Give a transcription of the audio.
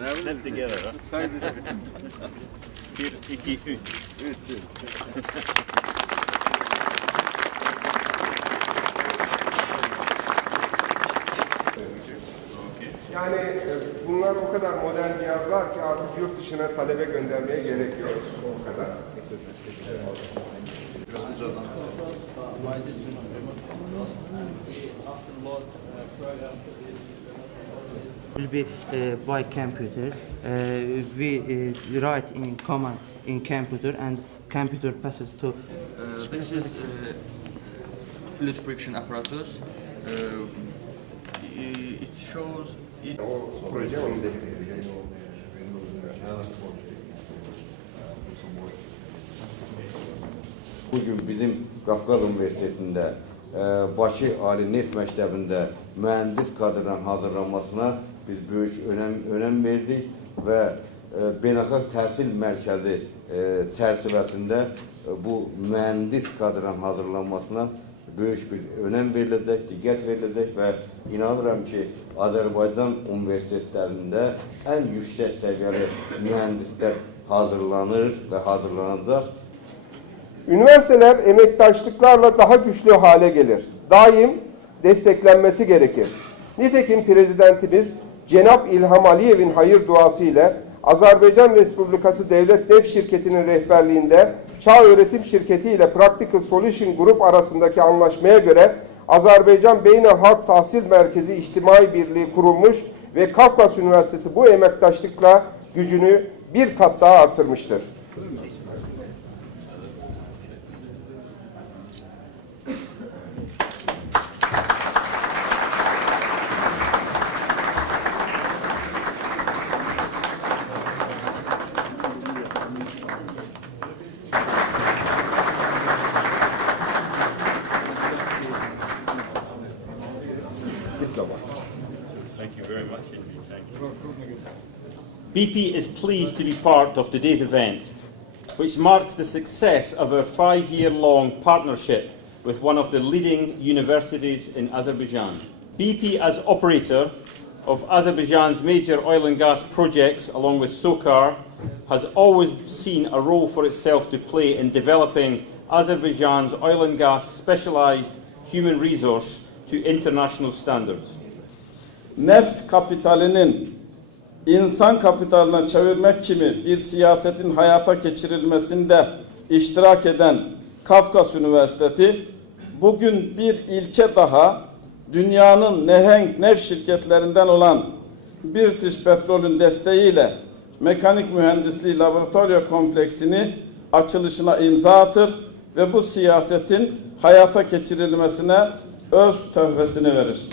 Step together. Bir, iki, üç. Yani e, bunlar o kadar modern cihazlar ki artık yurt dışına talebe göndermeye gerek yok. O kadar. Will be uh, by computer. Uh, we uh, write in command in computer and computer passes to Uh, this is uh, fluid friction apparatus. Uh, it shows it O proje onu destekliyor. Bugün bizim Qafqaz Universitetində e, Bakı Ali Neft Məktəbində mühəndis kadrların hazırlanmasına biz böyük önəm önəm verdik və e, beynəlxalq təhsil mərkəzi e, çərçivəsində e, bu mühəndis kadrların hazırlanmasına böyük bir önəm veriləcək, diqqət veriləcək və inanıram ki, Azərbaycan universitetlərində ən yüksək səviyyəli mühəndislər hazırlanır və hazırlanacaq. Üniversiteler emektaşlıklarla daha güçlü hale gelir. Daim desteklenmesi gerekir. Nitekim Prezidentimiz Cenap İlham Aliyev'in hayır duası ile Azerbaycan Respublikası Devlet Nef Şirketi'nin rehberliğinde Çağ Öğretim Şirketi ile Practical Solution Group arasındaki anlaşmaya göre Azerbaycan Beynel Halk Tahsil Merkezi İçtimai Birliği kurulmuş ve Kafkas Üniversitesi bu emektaşlıkla gücünü bir kat daha arttırmıştır. BP is pleased to be part of today's event, which marks the success of our five year long partnership with one of the leading universities in Azerbaijan. BP, as operator of Azerbaijan's major oil and gas projects, along with SOCAR, has always seen a role for itself to play in developing Azerbaijan's oil and gas specialised human resource to international standards. Neft kapitalinin insan kapitaline çevirmek kimi bir siyasetin hayata geçirilmesinde iştirak eden Kafkas Üniversitesi bugün bir ilke daha dünyanın nehenk neft şirketlerinden olan British Petrol'ün desteğiyle mekanik mühendisliği laboratuvar kompleksini açılışına imza atır ve bu siyasetin hayata geçirilmesine öz töhfesini verir.